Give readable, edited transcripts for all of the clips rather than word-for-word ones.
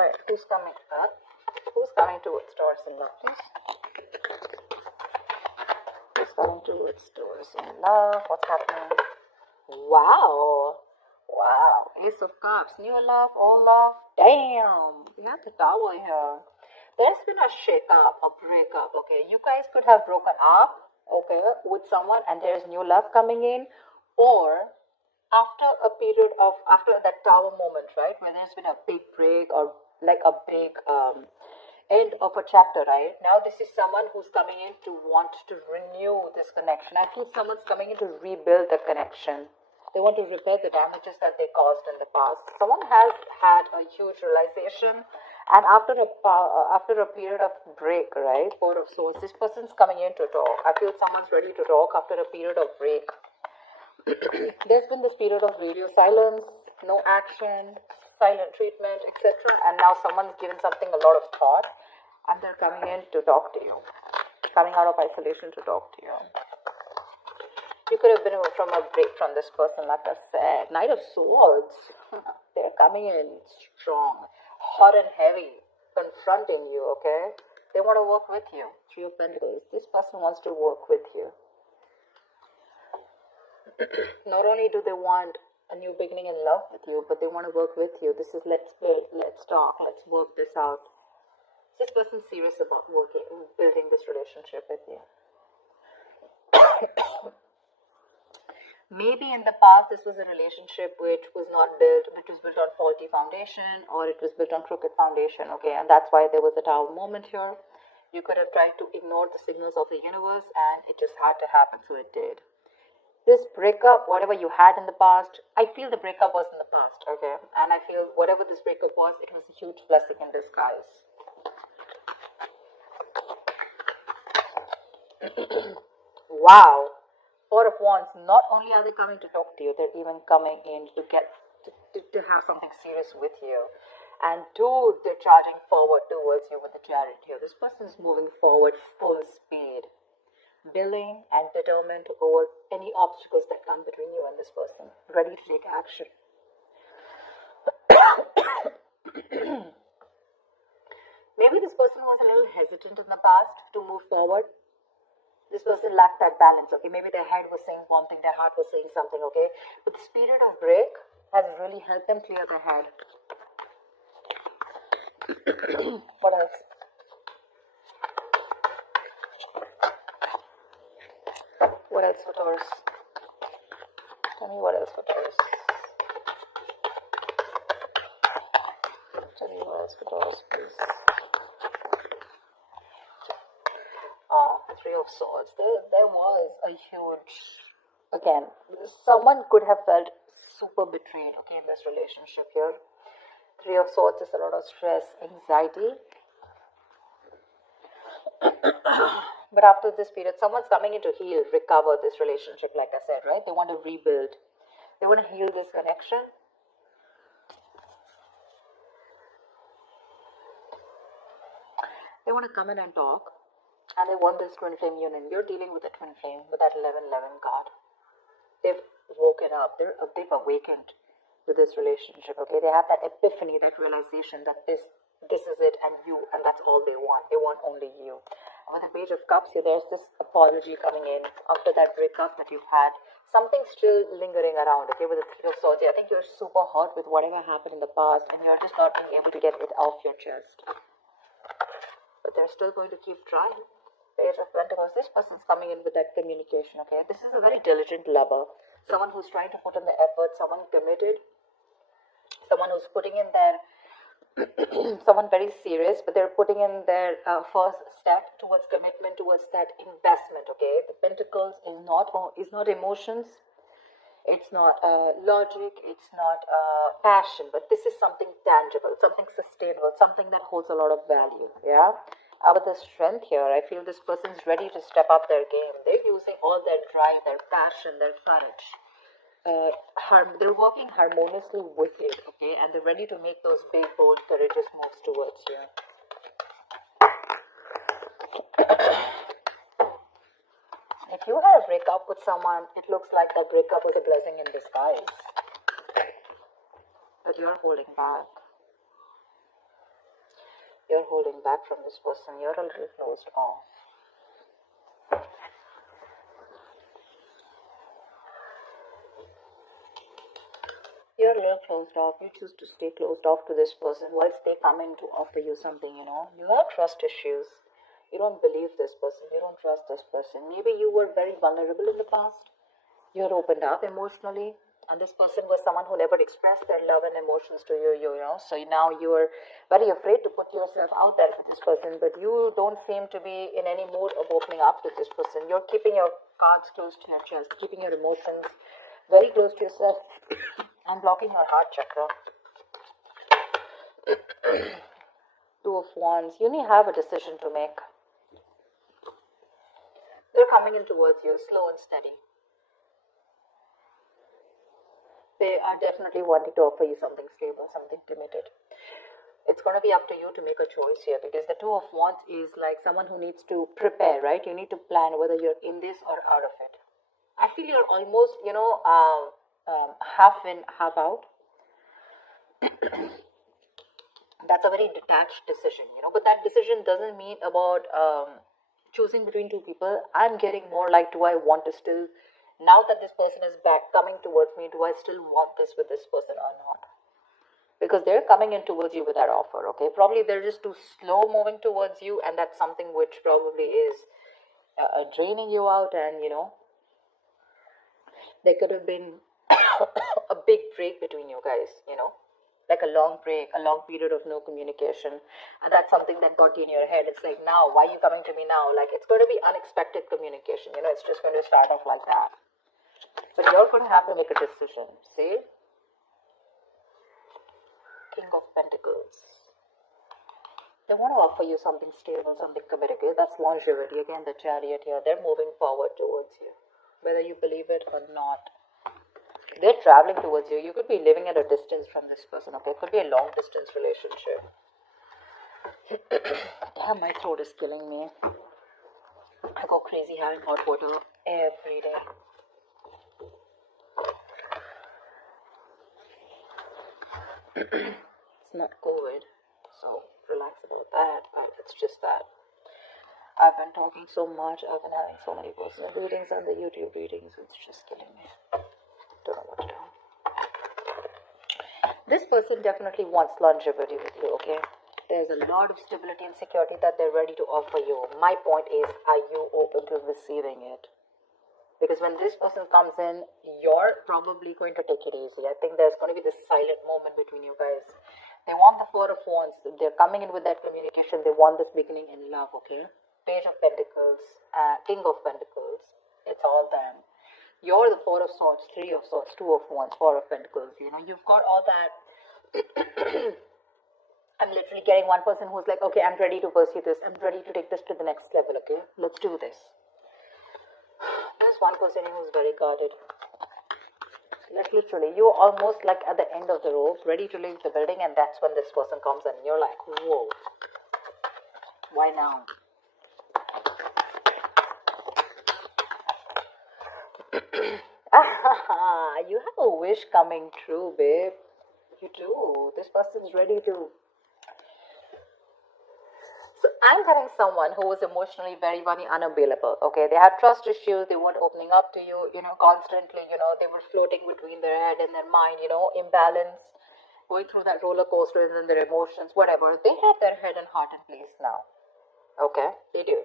Alright, who's coming up? Who's coming towards Taurus in love, please? Who's coming towards Taurus in love? What's happening? Wow. Wow. Ace of Cups. New love, old love. Damn. We have the Tower here. There's been a shake-up, a breakup, okay? You guys could have broken up, okay, with someone and there's new love coming in. Or after a period of, after that Tower moment, right, where there's been a big break or like a big end of a chapter, right? Now this is someone who's coming in to want to renew this connection. I feel someone's coming in to rebuild the connection. They want to repair the damages that they caused in the past. Someone has had a huge realization, and after a period of break, right, Four of Swords, this person's coming in to talk. I feel someone's ready to talk after a period of break. There's been this period of radio silence, no action, silent treatment, etc. And now someone's given something a lot of thought, and they're coming in to talk to you, coming out of isolation to talk to you. You could have been from a break from this person, like I said. Knight of Swords. They're coming in strong, hot and heavy, confronting you, okay? They want to work with you. Three of Pentacles. This person wants to work with you. Not only do they want a new beginning in love with you, but they want to work with you. This is let's build, let's talk, let's work this out. This person's serious about building this relationship with you. Maybe in the past this was a relationship which was not built, which was built on faulty foundation, or it was built on crooked foundation, okay? And that's why there was a Tower moment here. You could have tried to ignore the signals of the universe, and it just had to happen, so it did. This breakup, whatever you had in the past, I feel the breakup was in the past, okay? And I feel whatever this breakup was, it was a huge blessing in disguise. Wow. Four of Wands, not only are they coming to talk to you, they're even coming in to get to have something serious with you. And dude, they're charging forward towards you with the Chariot here. This person is moving forward full speed, willing and determined to over any obstacles that come between you and this person, ready to take action. Maybe this person was a little hesitant in the past to move forward. This person lacked that balance, okay? Maybe their head was saying one thing, their heart was saying something, okay? But this period of break has really helped them clear their head. What else? What else for Taurus? Tell me what else for Taurus. Tell me what else for Taurus, please. Three of Swords. There was a huge, again, someone could have felt super betrayed, okay, in this relationship here. Three of Swords is a lot of stress, anxiety. But after this period, someone's coming in to heal, recover this relationship, like I said, right? They want to rebuild. They want to heal this connection. They want to come in and talk. And they want this twin flame union. You're dealing with a twin flame with that 11-11 card. They've woken up. They've awakened to this relationship. Okay, they have that epiphany, that realization that this is it, and you, and that's all they want. They want only you. And with the Page of Cups here, there's this apology coming in after that breakup that you've had. Something's still lingering around. Okay, with the Three of Swords, I think you're super hurt with whatever happened in the past, and you're just not being able to get it off your chest. But they're still going to keep trying. Page of Pentacles, this person's coming in with that communication, okay? This is a very diligent lover. Someone who's trying to put in the effort, someone committed, someone who's putting in their, someone very serious, but they're putting in their first step towards commitment, towards that investment, okay? The Pentacles is not emotions, it's not logic, it's not passion, but this is something tangible, something sustainable, something that holds a lot of value, yeah? With the strength here, I feel this person's ready to step up their game. They're using all their drive, their passion, their courage. They're working harmoniously with it, okay? And they're ready to make those big, bold, courageous moves towards you. If you had a breakup with someone, it looks like that breakup was a blessing in disguise. But you're holding back. You're holding back from this person. You're a little closed off. You're a little closed off. You choose to stay closed off to this person whilst they come in to offer you something, you know. You have trust issues. You don't believe this person. You don't trust this person. Maybe you were very vulnerable in the past. You're opened up emotionally. And this person was someone who never expressed their love and emotions to you, you know. So now you're very afraid to put yourself out there with this person. But you don't seem to be in any mood of opening up to this person. You're keeping your cards close to your chest. Keeping your emotions very close to yourself. And blocking your heart chakra. Two of Wands. You may have a decision to make. They're coming in towards you, slow and steady. They are definitely wanting to offer you something stable, something committed. It's going to be up to you to make a choice here, because the Two of Wands is like someone who needs to prepare, right? You need to plan whether you're in this or out of it. I feel you're almost, you know, half in, half out. That's a very detached decision, you know, but that decision doesn't mean about choosing between two people. I'm getting more like, do I want to still, now that this person is back coming towards me, do I still want this with this person or not? Because they're coming in towards you with that offer, okay? Probably they're just too slow moving towards you, and that's something which probably is draining you out. And, you know, there could have been a big break between you guys, you know, like a long break, a long period of no communication. And that's something that got you in your head. It's like, now, why are you coming to me now? Like, it's going to be unexpected communication, you know, it's just going to start off like that. But you're going to have to make a decision, see? King of Pentacles. They want to offer you something stable, something committed. That's longevity. Again, the Chariot here. They're moving forward towards you, whether you believe it or not. They're traveling towards you. You could be living at a distance from this person, okay? It could be a long distance relationship. Damn, my throat is killing me. I go crazy having hot water every day. It's not COVID, so relax about that. It's just that I've been talking so much. I've been having so many personal readings and the YouTube readings. It's just killing me. Don't know what to do. This person definitely wants longevity with you, okay? There's a lot of stability and security that they're ready to offer you. My point is, are you open to receiving it? Because when this person comes in, you're probably going to take it easy. I think there's going to be this silent moment between you guys. They want the Four of Wands. They're coming in with that communication. They want this beginning in love, okay? Page of Pentacles, King of Pentacles. It's all them. You're the Four of Swords, Three of Swords, Two of Wands, Four of Pentacles. You know, you've got all that. I'm literally getting one person who's like, okay, I'm ready to pursue this. I'm ready to take this to the next level, okay? Let's do this. There's one person who's very guarded. Like literally, you're almost like at the end of the rope, ready to leave the building, and that's when this person comes and you're like, whoa. Why now? You have a wish coming true, babe. You do. This person's ready to. So I'm getting someone who was emotionally very, very unavailable, okay? They had trust issues, they weren't opening up to you, you know, constantly, you know, they were floating between their head and their mind, you know, imbalance, going through that roller coaster and then their emotions, whatever. They have their head and heart in place now, okay? They do.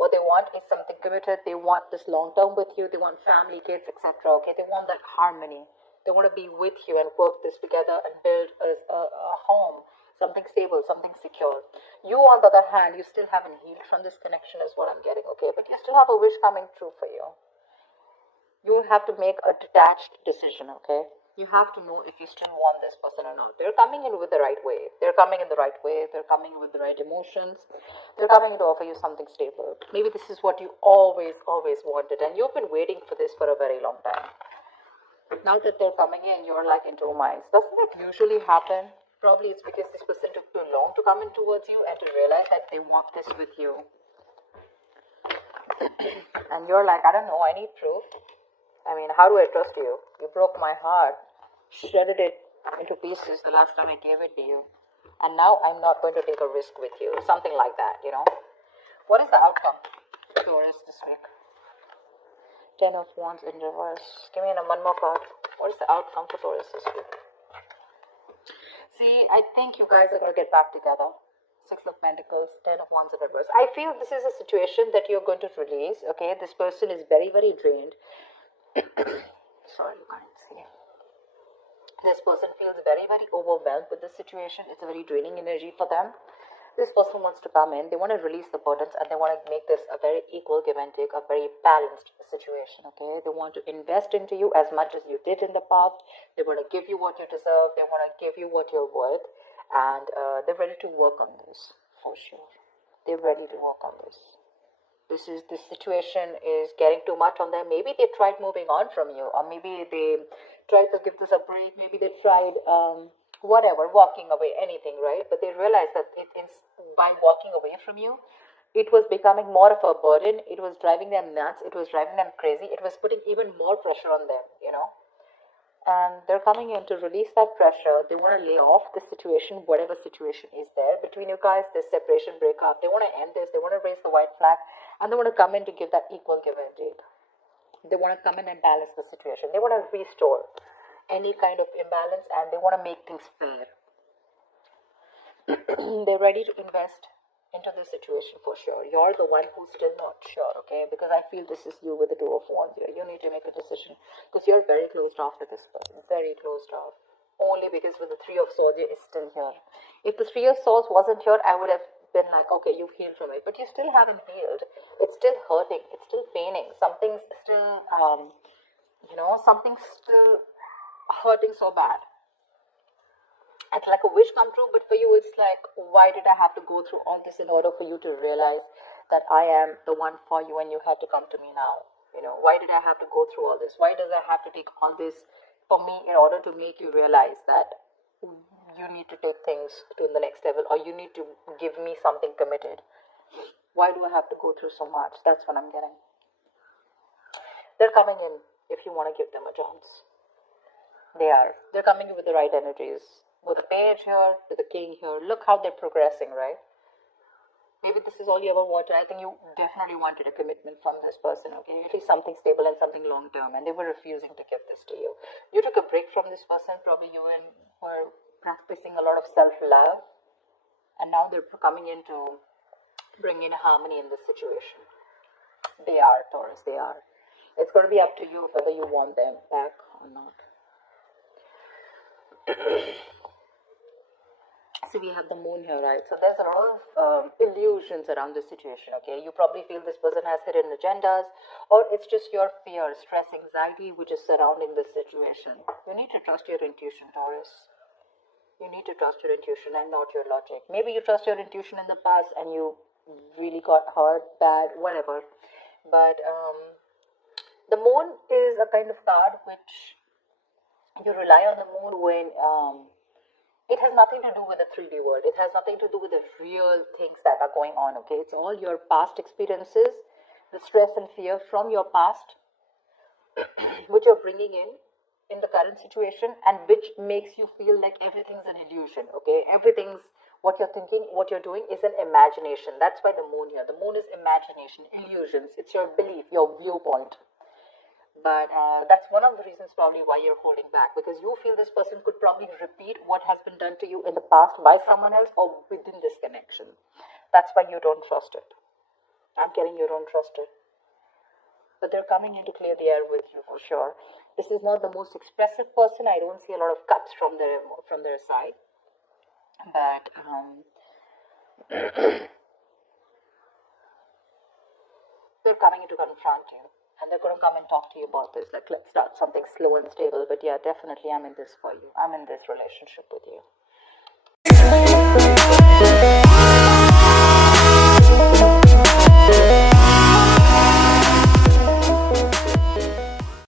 What they want is something committed. They want this long term with you. They want family, kids, etc. Okay, they want that harmony. They want to be with you and work this together and build a home, something stable, something secure. You, on the other hand, you still haven't healed from this connection, is what I'm getting. Okay, but you still have a wish coming true for you. You have to make a detached decision. Okay. You have to know if you still want this person or not. They're coming in with the right way. They're coming in the right way. They're coming with the right emotions. They're coming to offer you something stable. Maybe this is what you always wanted, and you've been waiting for this for a very long time. Now that they're coming in, you're like in two minds. Doesn't that usually happen? Probably it's because this person took too long to come in towards you and to realize that they want this with you. And you're like, I don't know, I need proof. I mean, how do I trust you? You broke my heart, shredded it into pieces the last time I gave it to you. and now I'm not going to take a risk with you. Something like that, you know. What is the outcome, Taurus, this week? Ten of Wands in reverse. Give me one more card. What is the outcome for Taurus this week? See, I think you guys are going to get back together. Six of Pentacles, Ten of Wands in reverse. I feel this is a situation that you're going to release, okay? This person is very, very drained. Sorry, you can't see. This person feels very, very overwhelmed with this situation. It's a very draining energy for them. This person wants to come in. They want to release the burdens and they want to make this a very equal give and take, a very balanced situation, okay? They want to invest into you as much as you did in the past. They want to give you what you deserve. They want to give you what you're worth. And they're ready to work on this, for sure. They're ready to work on this. This situation is getting too much on them. Maybe they tried moving on from you, or maybe they tried to give this a break. Maybe they tried whatever, walking away, anything, right? But they realized that by walking away from you, it was becoming more of a burden. It was driving them nuts. It was driving them crazy. It was putting even more pressure on them, you know. And they're coming in to release that pressure. They want to lay off the situation, whatever situation is there between you guys, this separation, breakup. They want to end this. They want to raise the white flag. And they want to come in to give that equal give and take. They want to come in and balance the situation. They want to restore any kind of imbalance, and they want to make things fair. They're ready to invest into this situation for sure. You're the one who's still not sure, okay? Because I feel this is you with the Two of Wands here. You need to make a decision because you're very closed off to this person. Very closed off. Only because with the Three of Swords, is still here. If the Three of Swords wasn't here, I would have been like, okay, you've healed from it. But you still haven't healed. It's still hurting. It's still paining. Something's still, something's still hurting so bad. It's like a wish come true, but for you it's like, why did I have to go through all this in order for you to realize that I am the one for you and you had to come to me now? You know, why did I have to go through all this? Why does I have to take all this for me in order to make you realize that you need to take things to the next level, or you need to give me something committed? Why do I have to go through so much? That's what I'm getting. They're coming in if you want to give them a chance. They're coming in with the right energies. With the page here, with the king here. Look how they're progressing, right? Maybe this is all you ever wanted. I think you definitely wanted a commitment from this person, okay? At least something stable and something long term, and they were refusing to give this to you. You took a break from this person. Probably you were practicing a lot of self-love, and now they're coming in to bring in harmony in this situation. They are, Taurus, they are. It's going to be up to you whether you want them back or not. So we have the moon here, right? So there's a lot of illusions around this situation, okay? You probably feel this person has hidden agendas, or it's just your fear, stress, anxiety, which is surrounding this situation. You need to trust your intuition, Taurus. You need to trust your intuition and not your logic. Maybe you trust your intuition in the past and you really got hurt, bad, whatever. But the moon is a kind of card which you rely on the moon when it has nothing to do with the 3D world. It has nothing to do with the real things that are going on, okay? It's all your past experiences, the stress and fear from your past, which you're bringing in the current situation, and which makes you feel like everything's an illusion, okay? Everything's, what you're thinking, what you're doing is an imagination. That's why the moon here. The moon is imagination, illusions. It's your belief, your viewpoint. But that's one of the reasons probably why you're holding back, because you feel this person could probably repeat what has been done to you in the past by someone else or within this connection. That's why you don't trust it. I'm getting you don't trust it. But they're coming in to clear the air with you for sure. This is not the most expressive person. I don't see a lot of cuts from their side. But they're coming in to confront you. And they're going to come and talk to you about this. Like, let's start something slow and stable. But yeah, definitely I'm in this for you. I'm in this relationship with you.